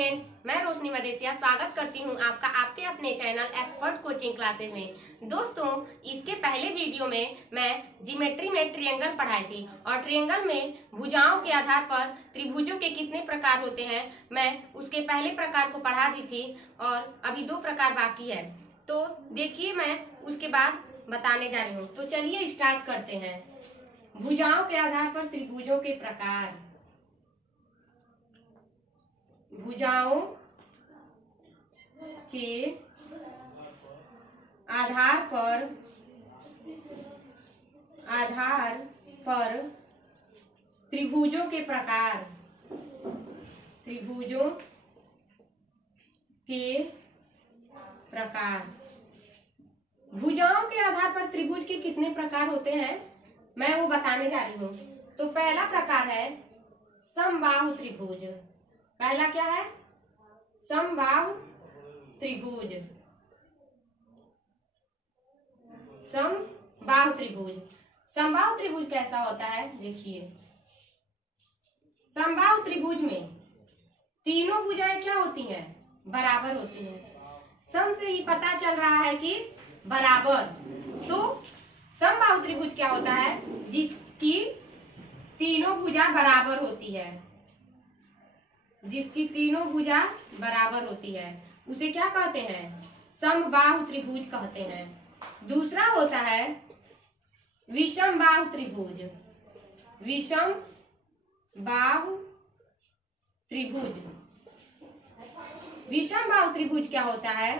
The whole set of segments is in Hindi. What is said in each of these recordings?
फ्रेंड्स, मैं रोशनी मदेसिया स्वागत करती हूं आपका आपके अपने चैनल एक्सपर्ट कोचिंग क्लासेस में। दोस्तों, इसके पहले वीडियो में मैं ज्योमेट्री में ट्रायंगल पढ़ाई थी और ट्रायंगल में भुजाओं के आधार पर त्रिभुजों के कितने प्रकार होते हैं मैं उसके पहले प्रकार को पढ़ा दी थी और अभी 2 प्रकार बाकी है। तो देखिए, मैं उसके बाद बताने जा रही हूँ। तो चलिए स्टार्ट करते हैं। भुजाओं के आधार पर त्रिभुजों के प्रकार। भुजाओं के आधार पर त्रिभुजों के प्रकार। त्रिभुजों के प्रकार। भुजाओं के आधार पर त्रिभुज के कितने प्रकार होते हैं मैं वो बताने जा रही हूँ। तो पहला प्रकार है समबाहु त्रिभुज। पहला क्या है? समबाहु त्रिभुज। समबाहु त्रिभुज। समबाहु त्रिभुज कैसा होता है देखिए। समबाहु त्रिभुज में तीनों भुजाएं क्या होती हैं? बराबर होती हैं। सम से ही पता चल रहा है कि बराबर। तो समबाहु त्रिभुज क्या होता है? जिसकी तीनों भुजा बराबर होती है। जिसकी तीनों भुजा बराबर होती है उसे क्या कहते हैं? समबाहु त्रिभुज कहते हैं। दूसरा होता है विषमबाहु त्रिभुज। विषमबाहु त्रिभुज। विषमबाहु त्रिभुज क्या होता है?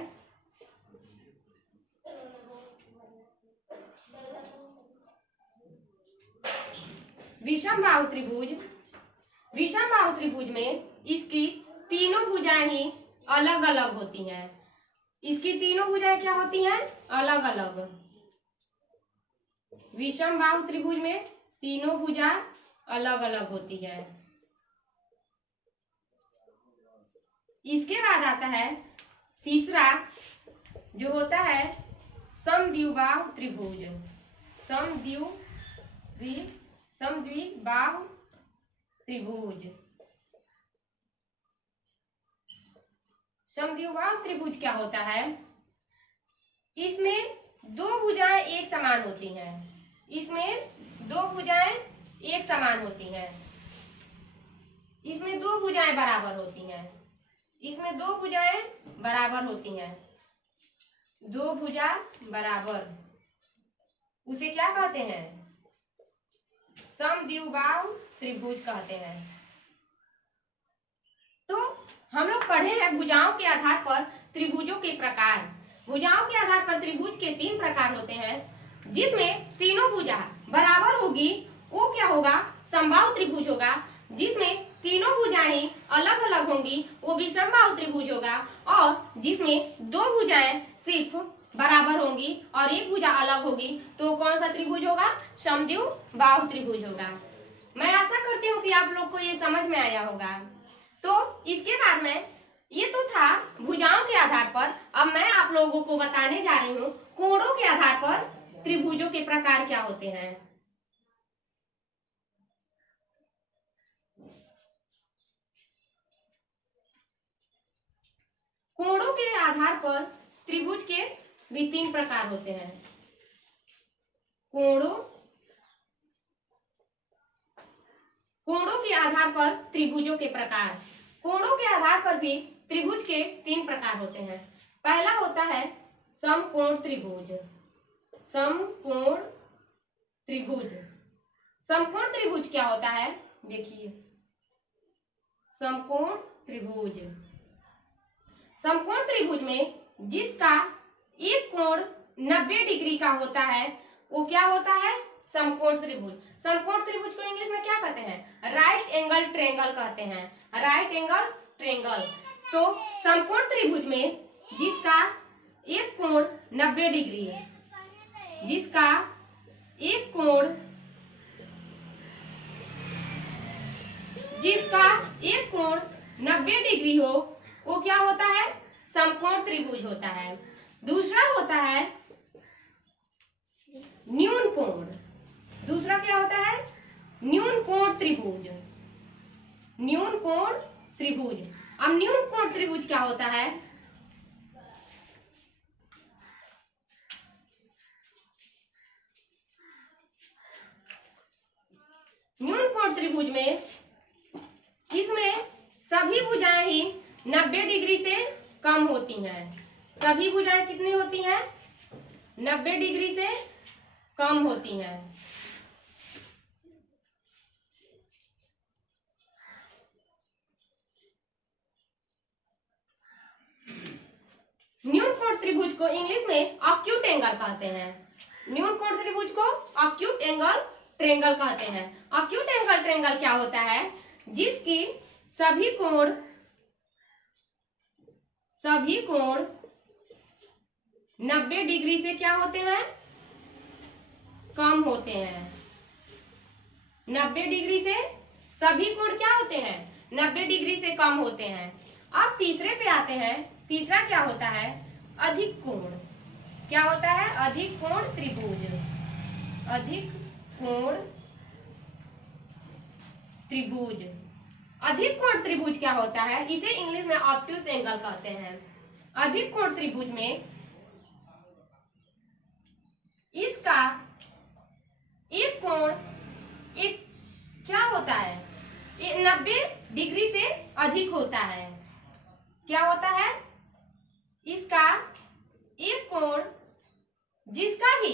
विषमबाहु त्रिभुज। विषमबाहु त्रिभुज में इसकी तीनों भुजाएं ही अलग अलग होती हैं। इसकी तीनों भुजाएं क्या होती हैं? अलग अलग। विषमबाहु त्रिभुज में तीनों भुजा अलग अलग होती है। इसके बाद आता है तीसरा, जो होता है समद्विबाहु त्रिभुज। समद्विबाहु त्रिभुज। समद्विबाहु त्रिभुज क्या होता है? इसमें 2 भुजाएं एक समान होती हैं। इसमें 2 भुजाएं एक समान होती हैं। इसमें 2 भुजाएं बराबर होती हैं। इसमें 2 भुजाएं बराबर होती हैं। 2 भुजा बराबर, उसे क्या कहते हैं? समद्विबाहु त्रिभुज कहते हैं। तो हम लोग पढ़े हैं भुजाओं के आधार पर त्रिभुजों के प्रकार। भुजाओं के आधार पर त्रिभुज के 3 प्रकार होते हैं। जिसमें तीनों भुजा बराबर होगी वो क्या होगा? समबाहु त्रिभुज होगा। जिसमें तीनों भुजाएं अलग अलग होंगी वो विषमबाहु त्रिभुज होगा। और जिसमें 2 भुजाएं सिर्फ बराबर होंगी और एक भुजा अलग होगी तो कौन सा त्रिभुज होगा? समद्विबाहु त्रिभुज होगा। मैं आशा करती हूँ कि आप लोग को ये समझ में आया होगा। तो इसके बाद में ये तो था भुजाओं के आधार पर। अब मैं आप लोगों को बताने जा रही हूँ कोणों के आधार पर त्रिभुजों के प्रकार क्या होते हैं। कोणों के आधार पर त्रिभुज के भी 3 प्रकार होते हैं। कोणों के आधार पर त्रिभुजों के प्रकार। कोणों के आधार पर भी त्रिभुज के 3 प्रकार होते हैं। पहला होता है समकोण त्रिभुज। समकोण त्रिभुज। समकोण त्रिभुज क्या होता है देखिए। समकोण त्रिभुज। समकोण त्रिभुज में जिसका एक कोण 90 डिग्री का होता है वो क्या होता है? समकोण त्रिभुज। समकोण त्रिभुज को इंग्लिश में क्या कहते हैं? राइट एंगल ट्रायंगल कहते हैं। Right angle triangle. तो समकोण त्रिभुज में जिसका एक कोण 90 डिग्री है, जिसका एक कोण 90 डिग्री हो वो क्या होता है? समकोण त्रिभुज होता है। दूसरा होता है न्यून कोण। दूसरा क्या होता है? न्यून कोण त्रिभुज। न्यून कोण त्रिभुज। अब न्यून कोण त्रिभुज क्या होता है? न्यून कोण त्रिभुज में इसमें सभी भुजाएं ही 90 डिग्री से कम होती हैं। सभी भुजाएं कितनी होती हैं? 90 डिग्री से कम होती हैं। न्यून कोण त्रिभुज को इंग्लिश में ऑक्यूट एंगल कहते हैं। न्यून कोण त्रिभुज को ऑक्यूट एंगल ट्रेंगल कहते हैं। ऑक्यूट एंगल ट्रेंगल क्या होता है? जिसकी सभी कोण 90 डिग्री से क्या होते हैं? कम होते हैं। 90 डिग्री से सभी कोण क्या होते हैं? 90 डिग्री से कम होते हैं। अब तीसरे पे आते हैं। तीसरा क्या होता है? अधिक कोण। क्या होता है? अधिक कोण त्रिभुज। अधिक कोण त्रिभुज। अधिक कोण त्रिभुज क्या होता है? इसे इंग्लिश में ऑब्ट्यूज एंगल कहते हैं। अधिक कोण त्रिभुज में इसका एक कोण एक क्या होता है? 90 डिग्री से अधिक होता है। क्या होता है? इसका एक कोण, जिसका भी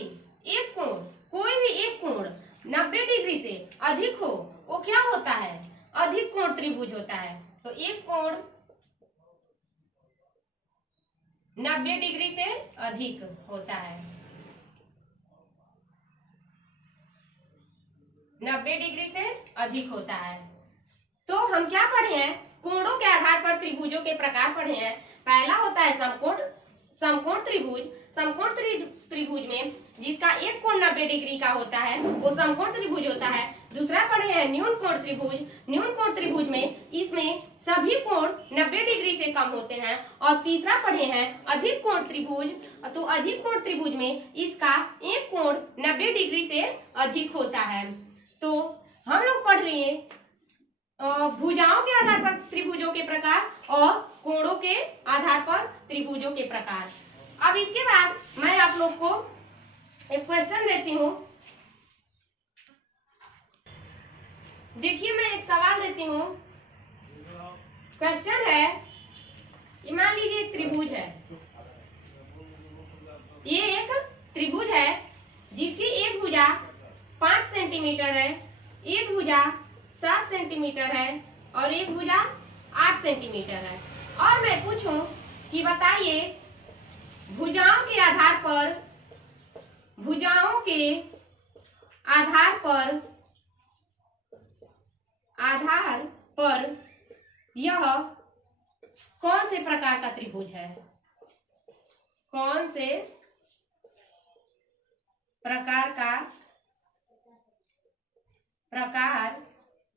एक कोण, कोई भी एक कोण 90 डिग्री से अधिक हो, वो क्या होता है? अधिक कोण त्रिभुज होता है। तो एक कोण 90 डिग्री से अधिक होता है। 90 डिग्री से अधिक होता है। तो हम क्या पढ़े हैं? कोणों के आधार पर त्रिभुजों के प्रकार पढ़े हैं। पहला होता है समकोण। समकोण त्रिभुज। समकोण त्रिभुज में जिसका एक कोण 90 डिग्री का होता है वो समकोण त्रिभुज होता है। दूसरा पढ़े हैं न्यून कोण त्रिभुज। न्यून कोण त्रिभुज में इसमें सभी कोण 90 डिग्री से कम होते हैं। और तीसरा पढ़े हैं अधिक कोण त्रिभुज। तो अधिक कोण त्रिभुज में इसका एक कोण 90 डिग्री से अधिक होता है। तो हम लोग पढ़ रहे हैं भुजाओं के आधार पर त्रिभुजों के प्रकार और कोणों के आधार पर त्रिभुजों के प्रकार। अब इसके बाद मैं आप लोग को एक क्वेश्चन देती हूँ। देखिए, मैं एक सवाल देती हूँ। क्वेश्चन है, मान लीजिए एक त्रिभुज है। ये एक त्रिभुज है जिसकी एक भुजा 5 सेंटीमीटर है, एक भुजा 7 सेंटीमीटर है और एक भुजा 8 सेंटीमीटर है। और मैं पूछूं कि बताइए भुजाओं के आधार पर यह कौन से प्रकार का त्रिभुज है? कौन से प्रकार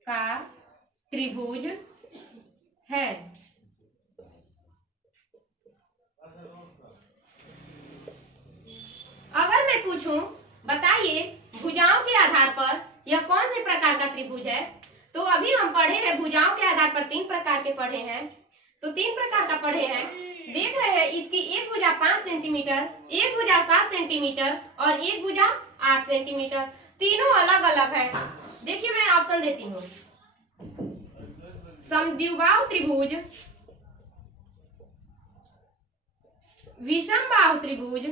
का त्रिभुज है? अगर मैं पूछूं बताइए भुजाओं के आधार पर यह कौन से प्रकार का त्रिभुज है, तो अभी हम पढ़े हैं भुजाओं के आधार पर 3 प्रकार के पढ़े हैं। तो 3 प्रकार का पढ़े हैं। देख रहे हैं इसकी एक भुजा 5 सेंटीमीटर, एक भुजा 7 सेंटीमीटर और एक भुजा 8 सेंटीमीटर। तीनों अलग अलग है। देखिए, मैं ऑप्शन देती हूँ। समद्विबाहु त्रिभुज, विषमबाहु त्रिभुज,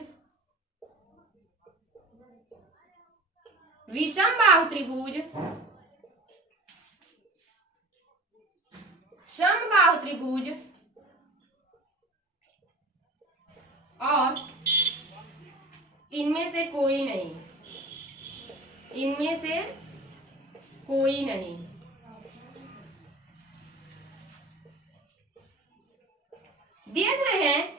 विषमबाहु त्रिभुज, समबाहु त्रिभुज और इनमें से कोई नहीं। इनमें से कोई नहीं। देख रहे हैं,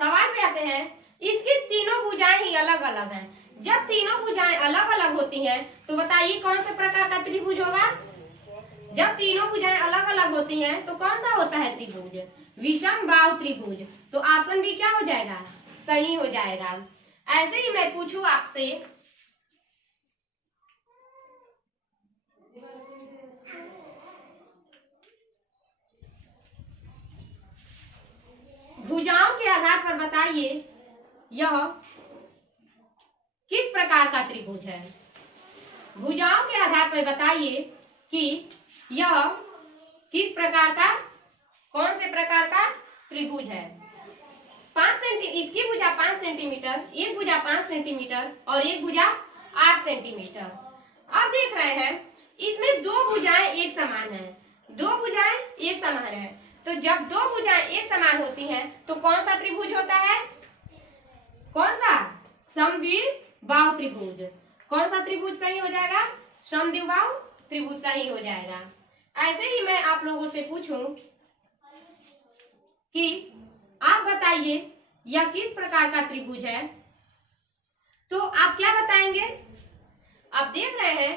सवाल पे आते हैं। इसकी तीनों भुजाएं ही अलग अलग हैं। जब तीनों भुजाएं अलग अलग होती हैं तो बताइए कौन से प्रकार का त्रिभुज होगा? जब तीनों भुजाएं अलग अलग होती हैं तो कौन सा होता है त्रिभुज? विषमबाहु त्रिभुज। तो ऑप्शन बी क्या हो जाएगा? सही हो जाएगा। ऐसे ही मैं पूछूं आपसे, आधार पर बताइए यह किस प्रकार का त्रिभुज है। भुजाओं के आधार पर बताइए कि यह किस प्रकार का, कौन से प्रकार का त्रिभुज है। 5 सेंटीमीटर, इसकी भुजा 5 सेंटीमीटर, एक भुजा 5 सेंटीमीटर और एक भुजा 8 सेंटीमीटर। अब देख रहे हैं इसमें दो भुजाएं एक समान हैं, दो भुजाएं एक समान है। तो जब दो भुजाएं एक समान होती हैं तो कौन सा त्रिभुज होता है, कौन सा, समद्विबाहु त्रिभुज। कौन सा त्रिभुज सही हो जाएगा, समद्विबाहु त्रिभुज सही हो जाएगा। ऐसे ही मैं आप लोगों से पूछूं कि आप बताइए यह किस प्रकार का त्रिभुज है, तो आप क्या बताएंगे। आप देख रहे हैं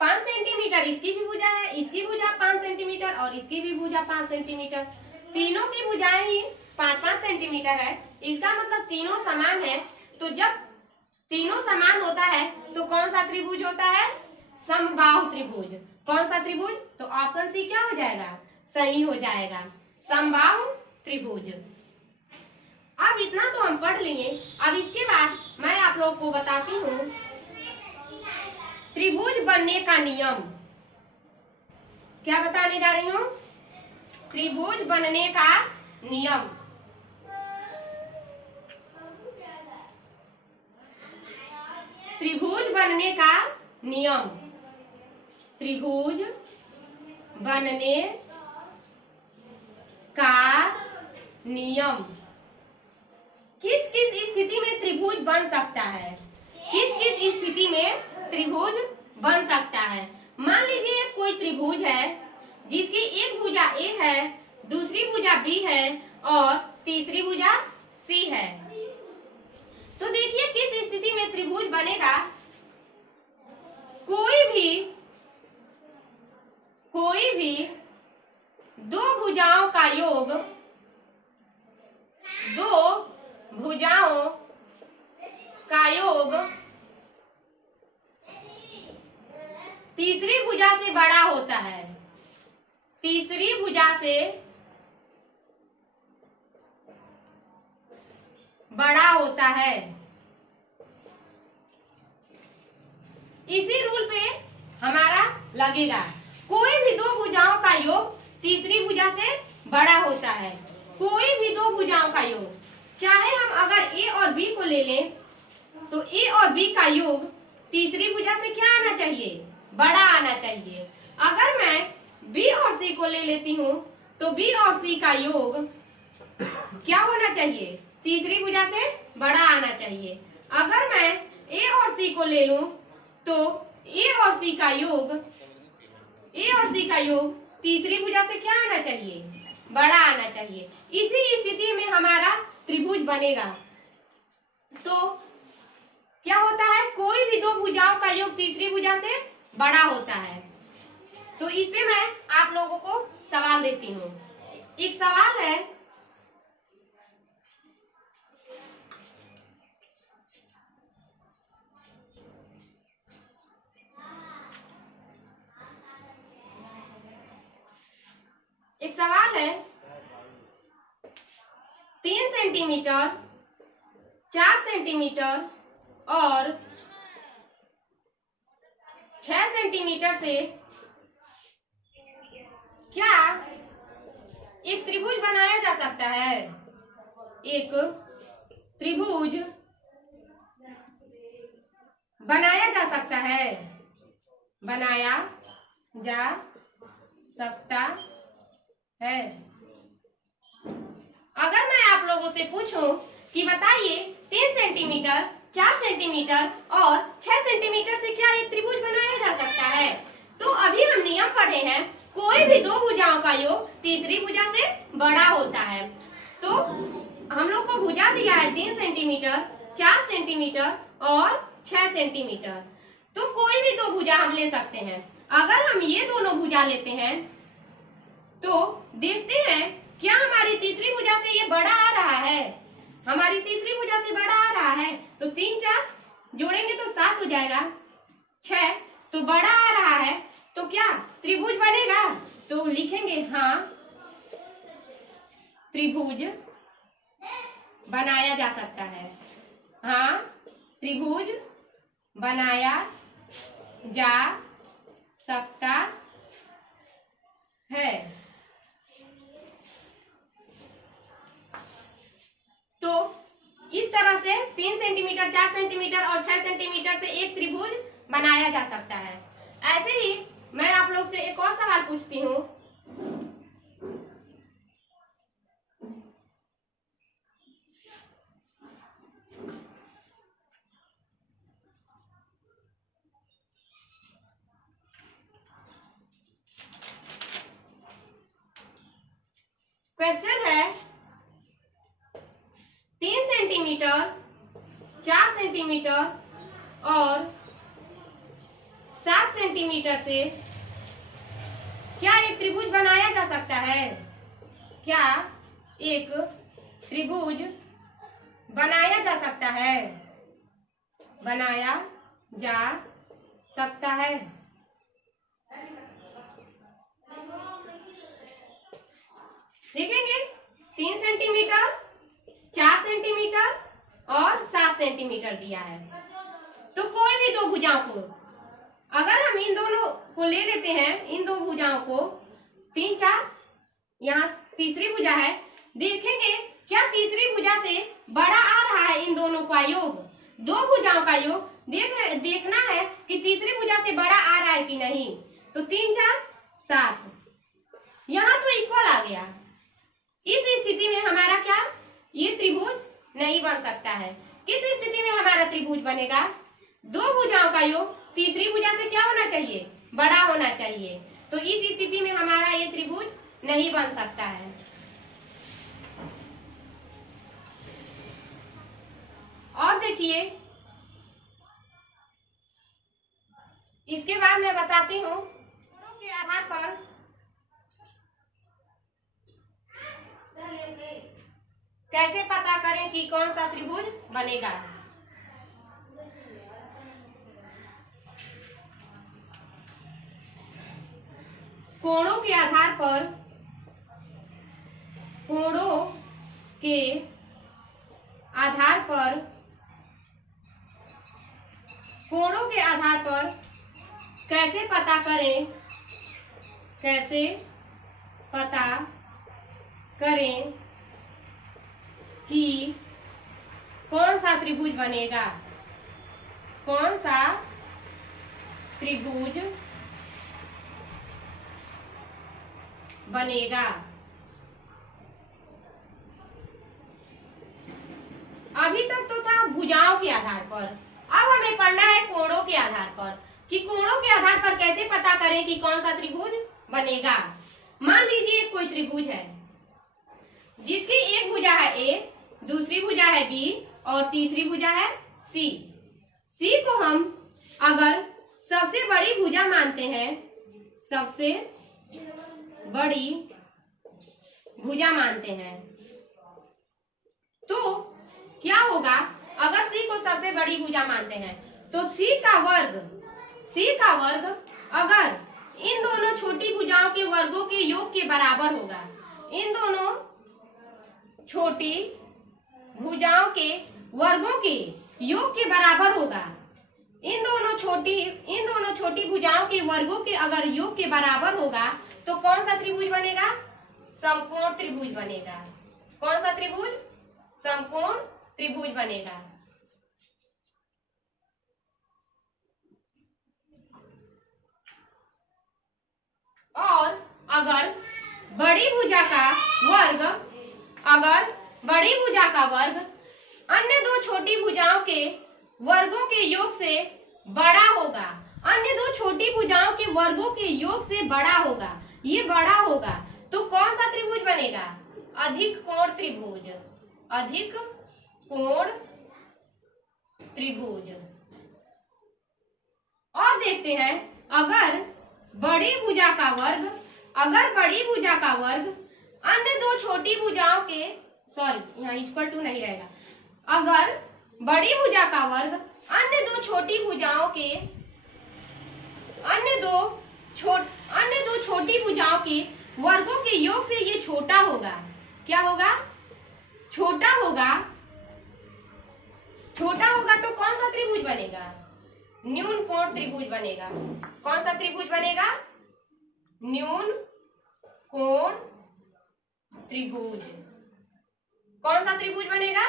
5 सेंटीमीटर इसकी भी भुजा है, इसकी भुजा 5 सेंटीमीटर और इसकी भी भुजा 5 सेंटीमीटर। तीनों की भुजाएं ही 5-5 सेंटीमीटर है, इसका मतलब तीनों समान है। तो जब तीनों समान होता है तो कौन सा त्रिभुज होता है, समबाहु त्रिभुज। कौन सा त्रिभुज, तो ऑप्शन सी क्या हो जाएगा, सही हो जाएगा, समबाहु त्रिभुज। अब इतना तो हम पढ़ लिए। अब इसके बाद मैं आप लोग को बताती हूँ त्रिभुज बनने का नियम। क्या बताने जा रही हूँ, त्रिभुज बनने का नियम। त्रिभुज बनने का नियम, त्रिभुज बनने का नियम। किस किस स्थिति में त्रिभुज बन सकता है, किस किस स्थिति में त्रिभुज बन सकता है। मान लीजिए कोई त्रिभुज है जिसकी एक भुजा ए है, दूसरी भुजा बी है और तीसरी भुजा सी है। तो देखिए किस स्थिति में त्रिभुज बनेगा। कोई भी दो भुजाओं का योग, दो भुजाओं का योग तीसरी भुजा से बड़ा होता है, तीसरी भुजा से बड़ा होता है। इसी रूल पे हमारा लगेगा। कोई भी दो भुजाओं का योग तीसरी भुजा से बड़ा होता है, कोई भी दो भुजाओं का योग। चाहे हम अगर ए और बी को ले लें तो ए और बी का योग तीसरी भुजा से क्या आना चाहिए, बड़ा आना चाहिए। अगर मैं बी और सी को ले लेती हूँ तो बी और सी का योग क्या होना चाहिए, तीसरी भुजा से बड़ा आना चाहिए। अगर मैं ए और सी को ले लूं तो ए और सी का योग तीसरी भुजा से क्या आना चाहिए, बड़ा आना चाहिए। इसी स्थिति में हमारा त्रिभुज बनेगा। तो क्या होता है, कोई भी दो भुजाओं का योग तीसरी भुजा से बड़ा होता है। तो इस पे मैं आप लोगों को सवाल देती हूँ। एक सवाल है, एक सवाल है 3 सेंटीमीटर, 4 सेंटीमीटर और 6 सेंटीमीटर से क्या एक त्रिभुज बनाया जा सकता है, एक त्रिभुज बनाया जा सकता है, बनाया जा सकता है। अगर मैं आप लोगों से पूछूं कि बताइए 3 सेंटीमीटर, 4 सेंटीमीटर और 6 सेंटीमीटर से क्या एक त्रिभुज बनाया जा सकता है, तो अभी हम नियम पढ़े हैं, कोई भी दो भुजाओं का योग तीसरी भुजा से बड़ा होता है। तो हम लोग को भुजा दिया है 3 सेंटीमीटर, 4 सेंटीमीटर और 6 सेंटीमीटर। तो कोई भी दो भुजा हम ले सकते हैं। अगर हम ये दोनों भुजा लेते हैं तो देखते हैं क्या हमारी तीसरी भुजा से ये बड़ा आ रहा है, हमारी तीसरी भुजा से बड़ा आ रहा है। तो 3 4 जोड़ेंगे तो 7 हो जाएगा, 6 तो बड़ा आ रहा है, तो क्या त्रिभुज बनेगा। तो लिखेंगे हाँ त्रिभुज बनाया जा सकता है। हाँ, त्रिभुज बनाया जा सकता है। तो इस तरह से 3 सेंटीमीटर, 4 सेंटीमीटर और 6 सेंटीमीटर से एक त्रिभुज बनाया जा सकता है। ऐसे ही मैं आप लोग से एक और सवाल पूछती हूँ। क्वेश्चन है 3 सेंटीमीटर, 4 सेंटीमीटर और 7 सेंटीमीटर से क्या एक त्रिभुज बनाया जा सकता है? क्या एक त्रिभुज बनाया जा सकता है? बनाया जा सकता है। देखेंगे 3 सेंटीमीटर, 4 सेंटीमीटर और 7 सेंटीमीटर दिया है। तो कोई भी दो भुजाओं को अगर हम इन दोनों को ले लेते हैं, इन दो भुजाओं को 3, 4, यहाँ तीसरी भुजा है, देखेंगे क्या तीसरी भुजा से बड़ा आ रहा है इन दोनों का योग, दो भुजाओं का योग देखना है कि तीसरी भुजा से बड़ा आ रहा है कि नहीं। तो 3, 4, 7 यहाँ तो इक्वल आ गया। इस स्थिति में हमारा क्या, ये त्रिभुज नहीं बन सकता है। किस स्थिति में हमारा त्रिभुज बनेगा? दो भुजाओं का योग तीसरी भुजा से क्या होना चाहिए? बड़ा होना चाहिए। तो इस स्थिति में हमारा ये त्रिभुज नहीं बन सकता है। और देखिए इसके बाद मैं बताती हूँ के आधार पर कैसे पता करें कि कौन सा त्रिभुज बनेगा। कोणों के आधार पर, कोणों के आधार पर, कोणों के आधार पर कैसे पता करें, कैसे पता करें कि कौन सा त्रिभुज बनेगा, कौन सा त्रिभुज बनेगा। अभी तक तो था भुजाओं के आधार पर, अब हमें पढ़ना है कोणों के आधार पर कि कोणों के आधार पर कैसे पता करें कि कौन सा त्रिभुज बनेगा। मान लीजिए कोई त्रिभुज है जिसकी एक भुजा है A, दूसरी भुजा है B और तीसरी भुजा है C। C को हम अगर सबसे बड़ी भुजा मानते हैं, सबसे बड़ी भुजा मानते हैं, तो क्या होगा? अगर C को सबसे बड़ी भुजा मानते हैं तो C का वर्ग अगर इन दोनों छोटी भुजाओं के वर्गों के योग के बराबर होगा, इन दोनों छोटी भुजाओं के वर्गों के योग के बराबर होगा, इन दोनों छोटी भुजाओं के वर्गों के अगर योग के बराबर होगा तो कौन सा त्रिभुज बनेगा? समकोण त्रिभुज बनेगा। कौन सा त्रिभुज? समकोण त्रिभुज बनेगा। और अगर बड़ी भुजा का वर्ग अन्य दो छोटी भुजाओं के वर्गों के योग से बड़ा होगा, अन्य दो छोटी भुजाओं के वर्गों के योग से बड़ा होगा, ये बड़ा होगा, तो कौन सा त्रिभुज बनेगा? अधिक कोण त्रिभुज। अधिक कोण त्रिभुज। और देखते हैं अगर बड़ी भुजा का वर्ग अन्य दो छोटी भुजाओं के, सॉरी यहाँ इक्वल टू नहीं रहेगा, अगर बड़ी भुजा का वर्ग अन्य दो छोटी भुजाओं के, अन्य दो छोटी भुजाओं के वर्गों के योग से ये छोटा होगा। क्या होगा? छोटा होगा। छोटा होगा तो कौन सा त्रिभुज बनेगा? न्यून कोण त्रिभुज बनेगा। कौन सा त्रिभुज बनेगा? न्यून कोण त्रिभुज। कौन सा त्रिभुज बनेगा?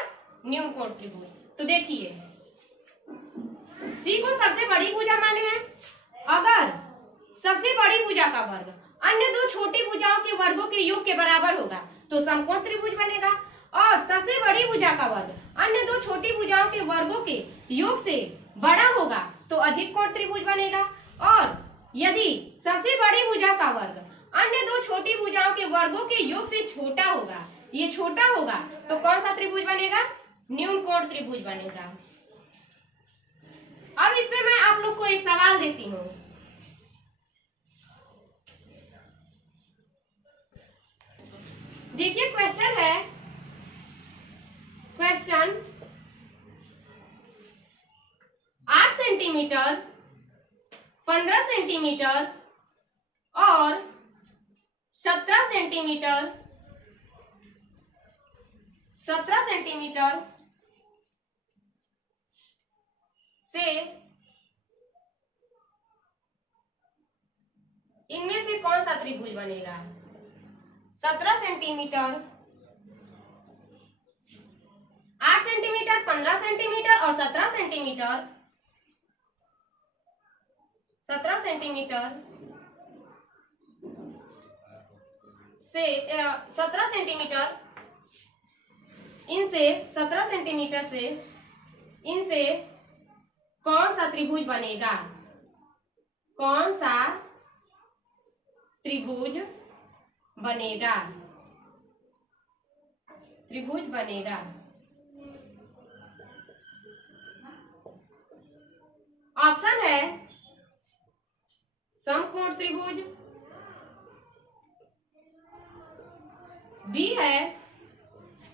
न्यून कोण त्रिभुज। तो देखिए, सी को सबसे बड़ी भुजा माने हैं। अगर सबसे बड़ी भुजा का वर्ग अन्य दो छोटी भुजाओं के वर्गों के योग के बराबर होगा तो समकोण त्रिभुज बनेगा, और सबसे बड़ी भुजा का वर्ग अन्य दो छोटी भुजाओं के वर्गों के योग से बड़ा होगा तो अधिक कोण त्रिभुज बनेगा, और यदि सबसे बड़ी भुजा का वर्ग अन्य दो छोटी भुजाओं के वर्गों के योग से छोटा होगा, ये छोटा होगा, तो कौन सा त्रिभुज बनेगा? न्यून कोण त्रिभुज बनेगा। अब इस पे मैं आप लोग को एक सवाल देती हूँ। देखिए, क्वेश्चन है, क्वेश्चन 8 सेंटीमीटर, 15 सेंटीमीटर और 17 सेंटीमीटर, 17 सेंटीमीटर से इनमें से कौन सा त्रिभुज बनेगा? 17 सेंटीमीटर, 8 सेंटीमीटर, 15 सेंटीमीटर और 17 सेंटीमीटर, 17 सेंटीमीटर से 17 सेंटीमीटर इनसे 17 सेंटीमीटर से इनसे कौन सा त्रिभुज बनेगा? कौन सा त्रिभुज बनेगा? त्रिभुज बनेगा। ऑप्शन है समकोण त्रिभुज, बी है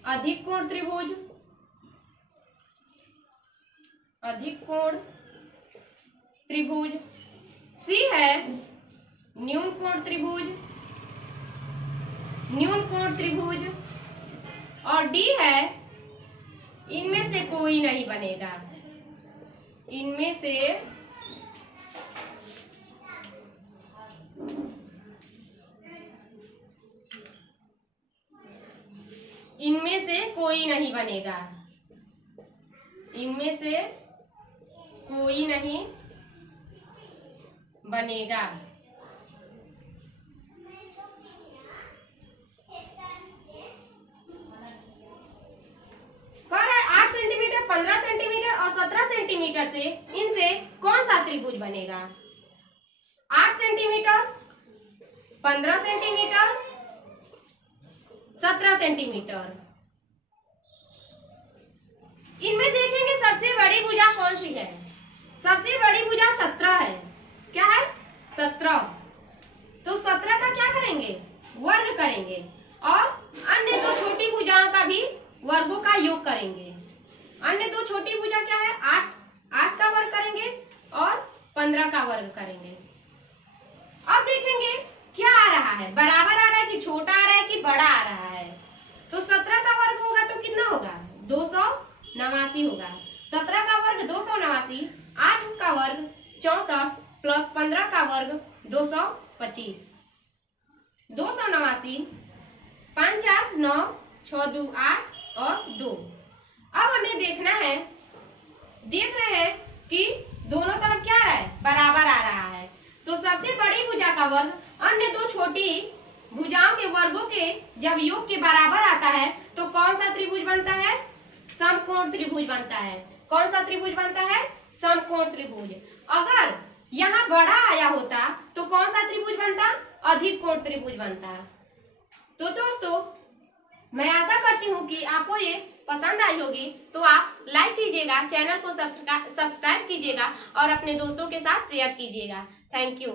अधिक कोण त्रिभुज, अधिक कोण त्रिभुज, सी है न्यून कोण त्रिभुज, न्यून कोण त्रिभुज, और डी है इनमें से कोई नहीं बनेगा। इनमें से कोई नहीं बनेगा। इनमें से कोई नहीं बनेगा। कह रहा है 8 सेंटीमीटर, 15 सेंटीमीटर और 17 सेंटीमीटर से इनसे कौन सा त्रिभुज बनेगा? 8 सेंटीमीटर, 15 सेंटीमीटर, 17 सेंटीमीटर। इनमें देखेंगे सबसे बड़ी भुजा कौन सी है? सबसे बड़ी भुजा 17 है। क्या है? 17। तो 17 का क्या करेंगे? वर्ग करेंगे, और अन्य दो छोटी भुजाओं का भी वर्गों का योग करेंगे। अन्य दो छोटी भुजा क्या है? 8 का वर्ग करेंगे और 15 का वर्ग करेंगे। अब देखेंगे क्या आ रहा है, बराबर आ रहा है कि छोटा आ रहा है कि बड़ा आ रहा है। तो 17 का वर्ग होगा तो कितना होगा? 289 होगा। 17 का वर्ग 289, 8 का वर्ग 64 प्लस 15 का वर्ग 225। 289, 5 4 9 6 2 8 और 2। अब हमें देखना है, देख रहे हैं कि दोनों तरफ क्या आ रहा है? बराबर आ रहा है। तो सबसे बड़ी भुजा का वर्ग अन्य दो छोटी भुजाओं के वर्गों के जब योग के बराबर आता है तो कौन सा त्रिभुज बनता है? समकोण त्रिभुज बनता है। कौन सा त्रिभुज बनता है? समकोण त्रिभुज। अगर यहाँ बड़ा आया होता तो कौन सा त्रिभुज बनता? अधिक कोण त्रिभुज बनता। तो दोस्तों, मैं आशा करती हूँ कि आपको ये पसंद आई होगी, तो आप लाइक कीजिएगा, चैनल को सब्सक्राइब कीजिएगा और अपने दोस्तों के साथ शेयर कीजिएगा। Thank you.